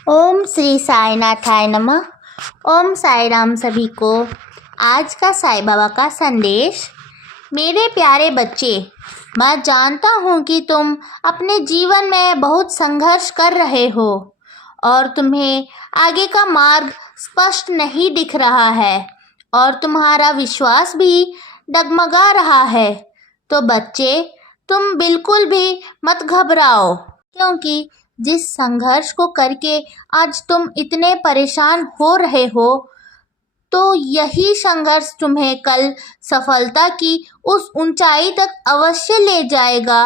ओम श्री साईनाथाय नमः। ओम साई राम सभी को। आज का साईं बाबा का संदेश। मेरे प्यारे बच्चे, मैं जानता हूँ कि तुम अपने जीवन में बहुत संघर्ष कर रहे हो और तुम्हें आगे का मार्ग स्पष्ट नहीं दिख रहा है और तुम्हारा विश्वास भी डगमगा रहा है। तो बच्चे, तुम बिल्कुल भी मत घबराओ, क्योंकि जिस संघर्ष को करके आज तुम इतने परेशान हो रहे हो, तो यही संघर्ष तुम्हें कल सफलता की उस ऊंचाई तक अवश्य ले जाएगा,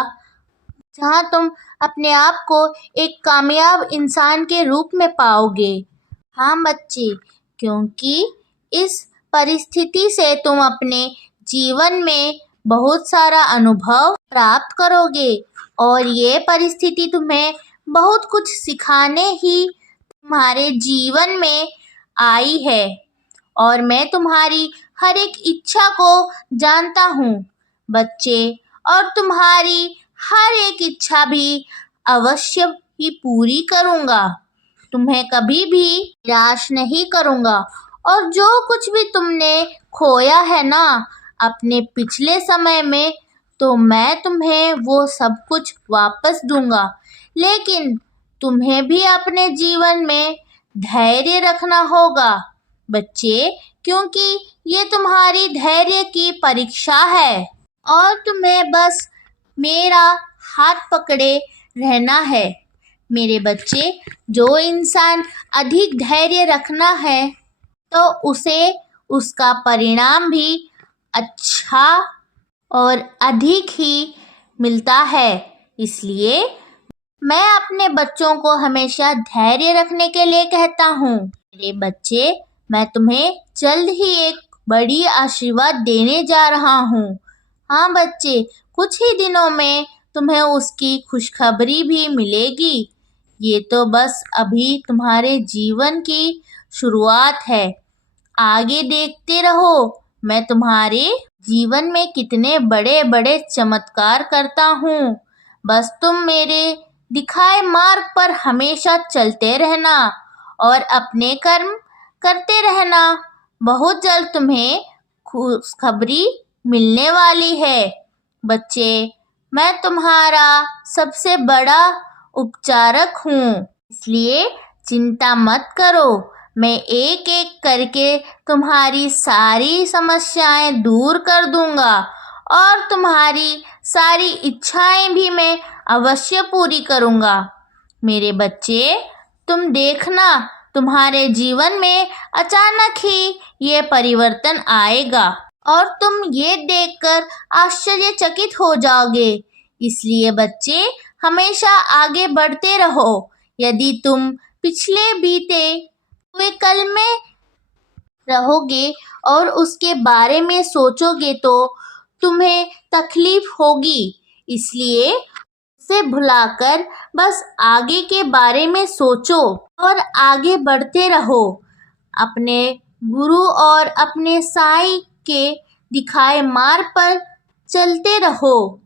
जहां तुम अपने आप को एक कामयाब इंसान के रूप में पाओगे। हाँ बच्चे, क्योंकि इस परिस्थिति से तुम अपने जीवन में बहुत सारा अनुभव प्राप्त करोगे और ये परिस्थिति तुम्हें बहुत कुछ सिखाने ही तुम्हारे जीवन में आई है और मैं तुम्हारी हर एक इच्छा को जानता हूँ बच्चे, और तुम्हारी हर एक इच्छा भी अवश्य ही पूरी करूँगा। तुम्हें कभी भी निराश नहीं करूँगा और जो कुछ भी तुमने खोया है ना अपने पिछले समय में, तो मैं तुम्हें वो सब कुछ वापस दूंगा। लेकिन तुम्हें भी अपने जीवन में धैर्य रखना होगा बच्चे, क्योंकि ये तुम्हारी धैर्य की परीक्षा है और तुम्हें बस मेरा हाथ पकड़े रहना है। मेरे बच्चे, जो इंसान अधिक धैर्य रखना है तो उसे उसका परिणाम भी अच्छा और अधिक ही मिलता है। इसलिए मैं अपने बच्चों को हमेशा धैर्य रखने के लिए कहता हूँ। मेरे बच्चे, मैं तुम्हें जल्द ही एक बड़ी आशीर्वाद देने जा रहा हूँ। हाँ बच्चे, कुछ ही दिनों में तुम्हें उसकी खुशखबरी भी मिलेगी। ये तो बस अभी तुम्हारे जीवन की शुरुआत है। आगे देखते रहो मैं तुम्हारे जीवन में कितने बड़े बड़े चमत्कार करता हूँ। बस तुम मेरे दिखाए मार्ग पर हमेशा चलते रहना और अपने कर्म करते रहना। बहुत जल्द तुम्हें खुशखबरी मिलने वाली है बच्चे। मैं तुम्हारा सबसे बड़ा उपचारक हूँ, इसलिए चिंता मत करो। मैं एक एक करके तुम्हारी सारी समस्याएं दूर कर दूंगा और तुम्हारी सारी इच्छाएं भी मैं अवश्य पूरी करूंगा। मेरे बच्चे, तुम देखना, तुम्हारे जीवन में अचानक ही ये परिवर्तन आएगा और तुम ये देखकर आश्चर्यचकित हो जाओगे। इसलिए बच्चे, हमेशा आगे बढ़ते रहो। यदि तुम पिछले बीते हुए कल में रहोगे और उसके बारे में सोचोगे तो तुम्हें तकलीफ होगी। इसलिए उसे भुलाकर बस आगे के बारे में सोचो और आगे बढ़ते रहो। अपने गुरु और अपने साईं के दिखाए मार्ग पर चलते रहो,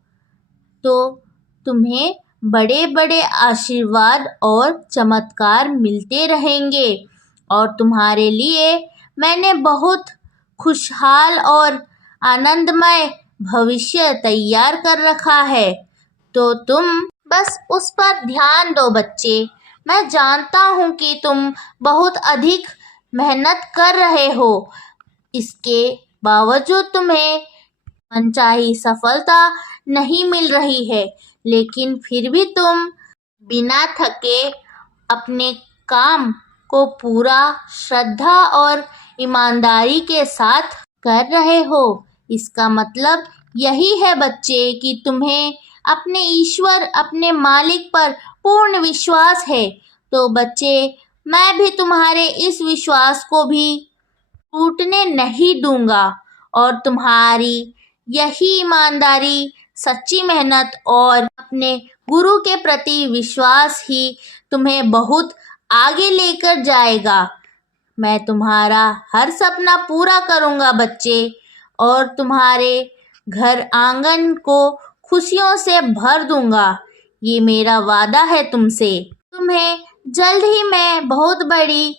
तो तुम्हें बड़े बड़े आशीर्वाद और चमत्कार मिलते रहेंगे और तुम्हारे लिए मैंने बहुत खुशहाल और आनंदमय भविष्य तैयार कर रखा है। तो तुम बस उस पर ध्यान दो बच्चे। मैं जानता हूँ कि तुम बहुत अधिक मेहनत कर रहे हो, इसके बावजूद तुम्हें मनचाही सफलता नहीं मिल रही है, लेकिन फिर भी तुम बिना थके अपने काम को पूरा श्रद्धा और ईमानदारी के साथ कर रहे हो। इसका मतलब यही है बच्चे कि तुम्हें अपने ईश्वर, अपने मालिक पर पूर्ण विश्वास है। तो बच्चे, मैं भी तुम्हारे इस विश्वास को भी टूटने नहीं दूंगा और तुम्हारी यही ईमानदारी, सच्ची मेहनत और अपने गुरु के प्रति विश्वास ही तुम्हें बहुत आगे लेकर जाएगा। मैं तुम्हारा हर सपना पूरा करूंगा बच्चे और तुम्हारे घर आंगन को खुशियों से भर दूंगा। ये मेरा वादा है तुमसे। तुम्हें जल्द ही मैं बहुत बड़ी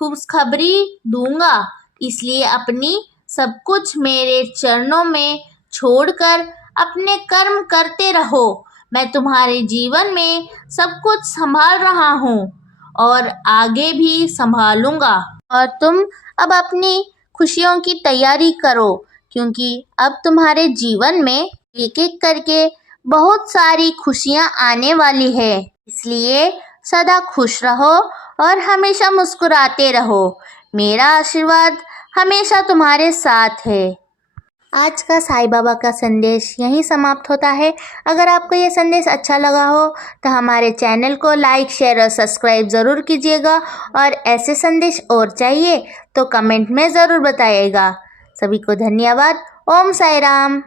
खुशखबरी दूंगा, इसलिए अपनी सब कुछ मेरे चरणों में छोड़कर अपने कर्म करते रहो। मैं तुम्हारे जीवन में सब कुछ संभाल रहा हूँ और आगे भी संभालूंगा। और तुम अब अपनी खुशियों की तैयारी करो, क्योंकि अब तुम्हारे जीवन में एक एक करके बहुत सारी खुशियाँ आने वाली है। इसलिए सदा खुश रहो और हमेशा मुस्कुराते रहो। मेरा आशीर्वाद हमेशा तुम्हारे साथ है। आज का साईं बाबा का संदेश यहीं समाप्त होता है। अगर आपको ये संदेश अच्छा लगा हो तो हमारे चैनल को लाइक, शेयर और सब्सक्राइब ज़रूर कीजिएगा, और ऐसे संदेश और चाहिए तो कमेंट में ज़रूर बताइएगा। सभी को धन्यवाद। ओम साई राम।